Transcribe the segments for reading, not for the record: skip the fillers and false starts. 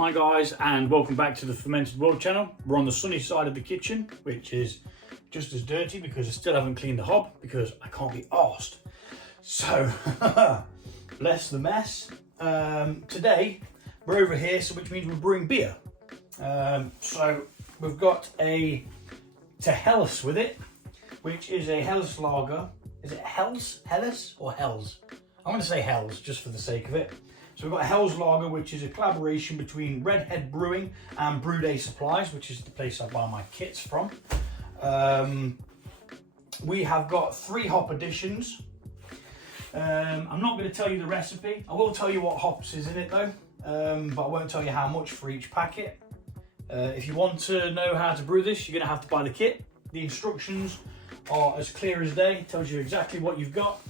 Hi guys, and welcome back to the Fermented World channel. We're on the sunny side of the kitchen, which is just as dirty because I still haven't cleaned the hob because I can't be arsed. So, bless the mess. Today, we're over here, so which means we're brewing beer. So, we've got a to Helles with it, which is a Helles lager. Is it Helles or Hells? I'm going to say Hells just for the sake of it. So we've got a Helles lager, which is a collaboration between Redhead Brewing and Brewday Supplies, which is the place I buy my kits from. We have got 3 hop additions. I'm not going to tell you the recipe. I will tell you what hops is in it though, but I won't tell you how much for each packet. If you want to know how to brew this, you're going to have to buy the kit. The instructions are as clear as day. It tells you exactly what you've got,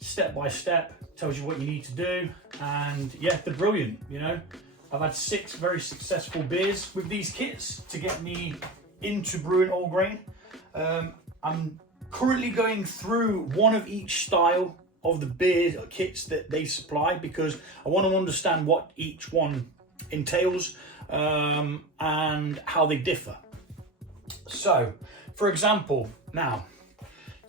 step by step. Tells you what you need to do, and yeah, they're brilliant. You know, I've had 6 very successful beers with these kits to get me into brewing all grain. I'm currently going through one of each style of the beer kits that they supply because I want to understand what each one entails and how they differ. So, for example, now,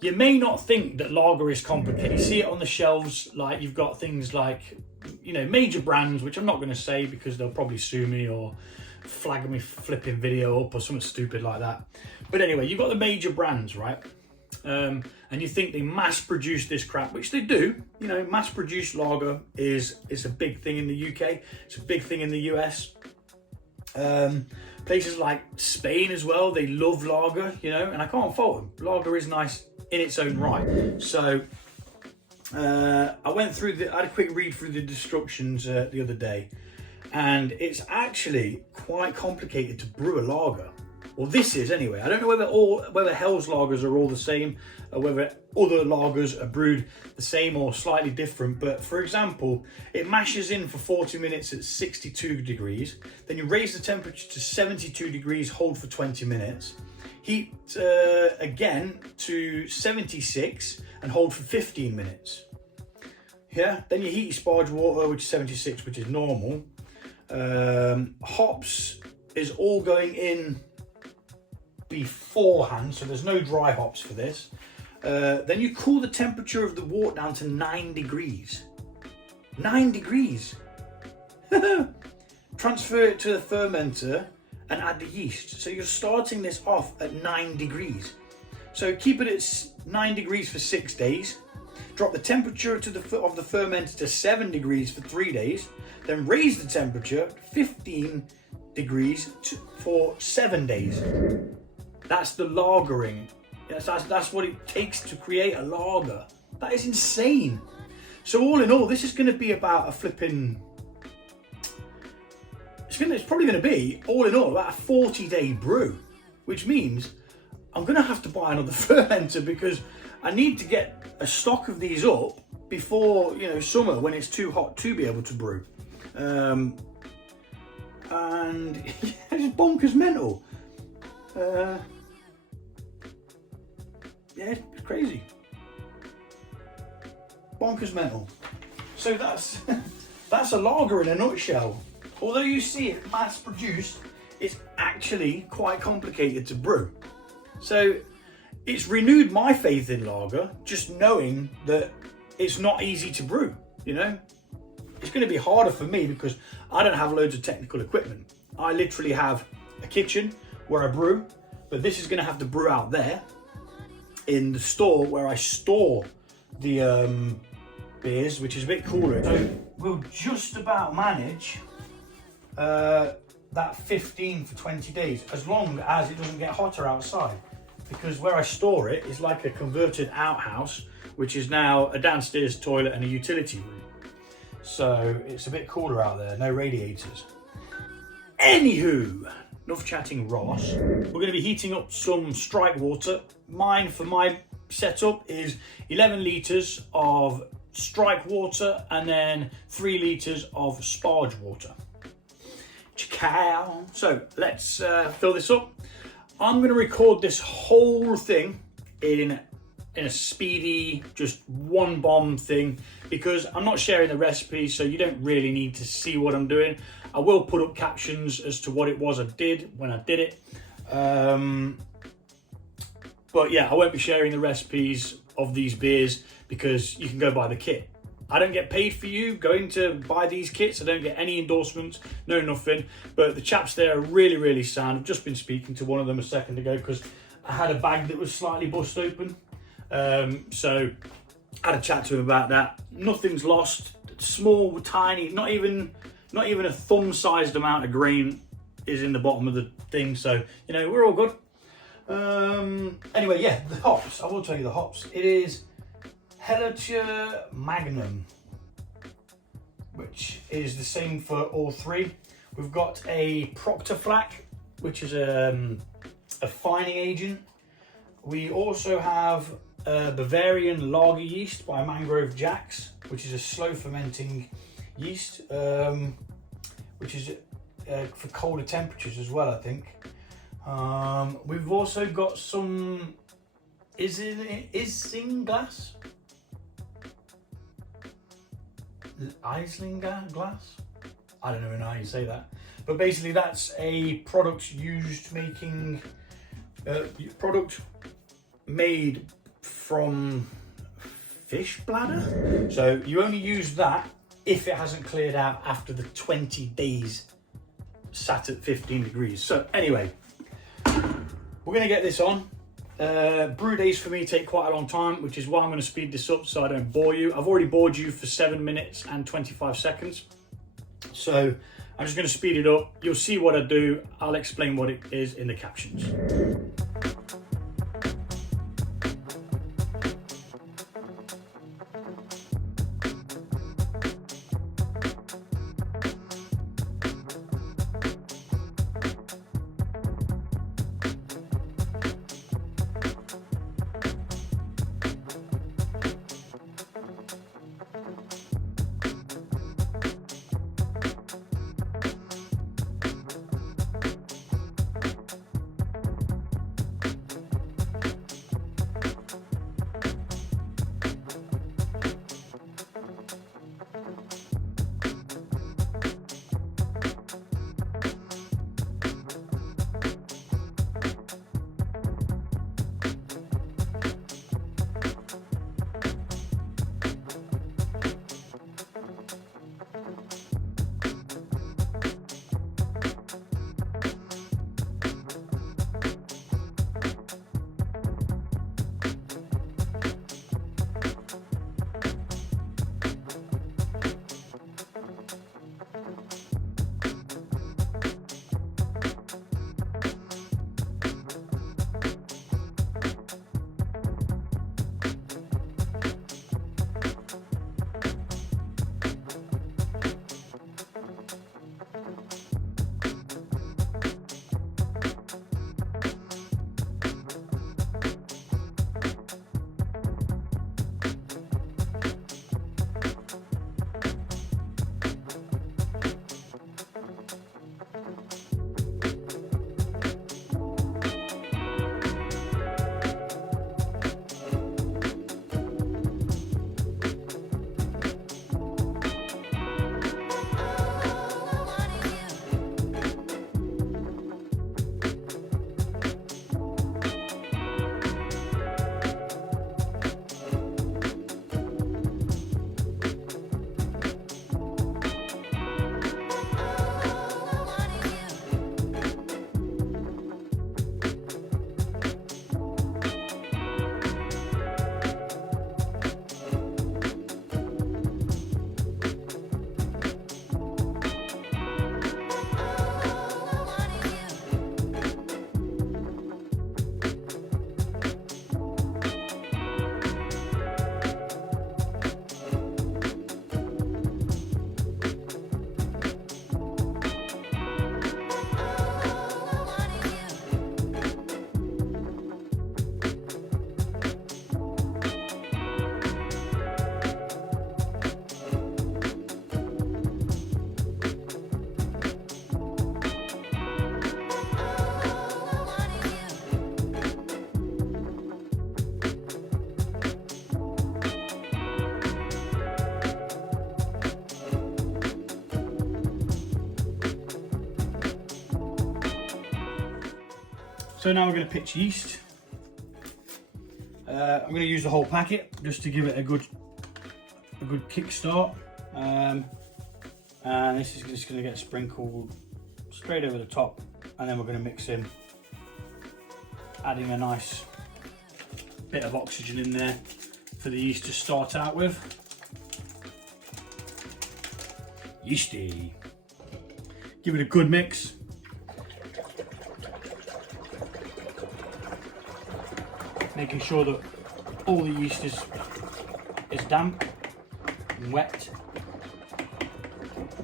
you may not think that lager is complicated. You see it on the shelves, like you've got things like, you know, major brands, which I'm not going to say because they'll probably sue me or flag me flipping video up or something stupid like that. But anyway, you've got the major brands, right? And you think they mass produce this crap, which they do. You know, mass produced lager is a big thing in the UK. It's a big thing in the US. Places like Spain as well, they love lager, you know, and I can't fault them. Lager is nice in its own right. So I had a quick read through the instructions the other day, and it's actually quite complicated to brew a lager. Well, this is anyway. I don't know whether Helles lagers are all the same, or whether other lagers are brewed the same or slightly different. But for example, it mashes in for 40 minutes at 62 degrees. Then you raise the temperature to 72 degrees, hold for 20 minutes. Heat again to 76 and hold for 15 minutes. Yeah, then you heat your sparge water, which is 76, which is normal. Hops is all going in beforehand, so there's no dry hops for this. Then you cool the temperature of the wort down to 9 degrees. 9 degrees. Transfer it to the fermenter and add the yeast. So you're starting this off at 9 degrees. So keep it at 9 degrees for 6 days. Drop the temperature of the fermenter to 7 degrees for 3 days. Then raise the temperature to 15 degrees for 7 days. That's the lagering. That's what it takes to create a lager. That is insane. So all in all, this is going to be about a flipping... It's probably going to be, all in all, about a 40-day brew, which means I'm going to have to buy another fermenter because I need to get a stock of these up before, you know, summer when it's too hot to be able to brew. And it's bonkers mental. Yeah, it's crazy. Bonkers mental. So that's a lager in a nutshell. Although you see it mass produced, it's actually quite complicated to brew. So it's renewed my faith in lager, just knowing that it's not easy to brew, you know? It's going to be harder for me because I don't have loads of technical equipment. I literally have a kitchen where I brew, but this is going to have to brew out there in the store where I store the beers, which is a bit cooler. So we'll just about manage that 15 for 20 days, as long as it doesn't get hotter outside, because where I store it is like a converted outhouse, which is now a downstairs toilet and a utility room. So it's a bit cooler out there, no radiators. Anywho, enough chatting Ross. We're going to be heating up some strike water. Mine, for my setup, is 11 litres of strike water and then 3 litres of sparge water. So let's fill this up. I'm going to record this whole thing in in a speedy, just one bomb thing, because I'm not sharing the recipe, so you don't really need to see what I'm doing. I will put up captions as to what it was I did when I did it. But yeah, I won't be sharing the recipes of these beers because you can go buy the kit. I don't get paid for you going to buy these kits. I don't get any endorsements, no nothing. But the chaps there are really, really sound. I've just been speaking to one of them a second ago because I had a bag that was slightly bust open. So I had a chat to him about that. Nothing's lost. Small, tiny, not even a thumb-sized amount of grain is in the bottom of the thing. So, you know, we're all good. Anyway, yeah, the hops. I will tell you the hops. It is Helletia Magnum, which is the same for all three. We've got a Proctor Flack, which is a fining agent. We also have Bavarian lager yeast by Mangrove Jacks, which is a slow fermenting yeast, which is for colder temperatures as well, I think. We've also got some Isinglass? Islinger glass? I don't even know how you say that. But basically that's a product used making, product made from fish bladder. So you only use that if it hasn't cleared out after the 20 days sat at 15 degrees. So anyway, we're gonna get this on. Brew days for me take quite a long time, which is why I'm going to speed this up so I don't bore you. I've already bored you for 7 minutes and 25 seconds. So I'm just going to speed it up. You'll see what I do. I'll explain what it is in the captions. So now we're going to pitch yeast. I'm going to use the whole packet just to give it a good kickstart. And this is just going to get sprinkled straight over the top, and then we're going to mix in, adding a nice bit of oxygen in there for the yeast to start out with. Yeasty. Give it a good mix. Making sure that all the yeast is damp and wet,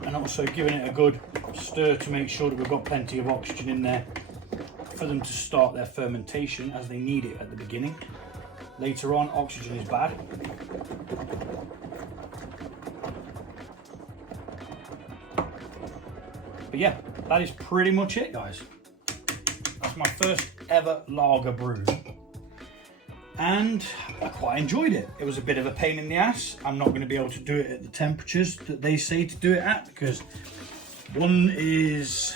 and also giving it a good stir to make sure that we've got plenty of oxygen in there for them to start their fermentation, as they need it at the beginning. Later on, oxygen is bad. But yeah, that is pretty much it, guys. That's my first ever lager brew, and I quite enjoyed it. It was a bit of a pain in the ass. I'm not going to be able to do it at the temperatures that they say to do it at, because one is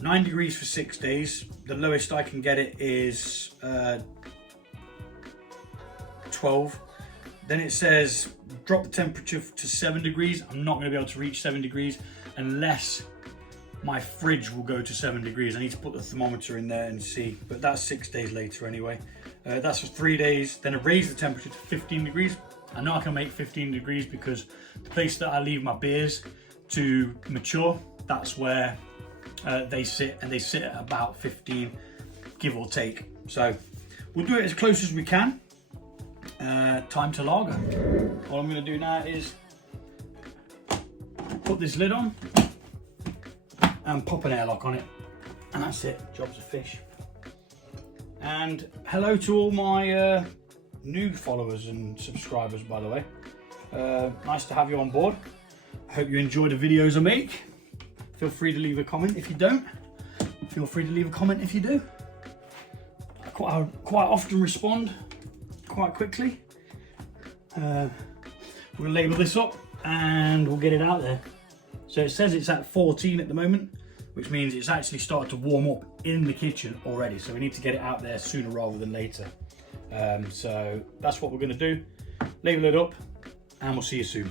9 degrees for 6 days. The lowest I can get it is 12. Then it says drop the temperature to 7 degrees. I'm not going to be able to reach 7 degrees unless my fridge will go to 7 degrees. I need to put the thermometer in there and see, but that's 6 days later anyway. That's for 3 days. Then I raise the temperature to 15 degrees. I know I can make 15 degrees because the place that I leave my beers to mature, that's where they sit, and they sit at about 15, give or take. So we'll do it as close as we can. Time to lager. All I'm going to do now is put this lid on and pop an airlock on it, and that's it. Job's a fish. And hello to all my new followers and subscribers, by the way. Nice to have you on board. I hope you enjoy the videos I make. Feel free to leave a comment if you don't. Feel free to leave a comment if you do. I quite often respond quite quickly. We'll label this up and we'll get it out there. So it says it's at 14 at the moment, which means it's actually started to warm up in the kitchen already. So we need to get it out there sooner rather than later. So that's what we're going to do. Label it up and we'll see you soon.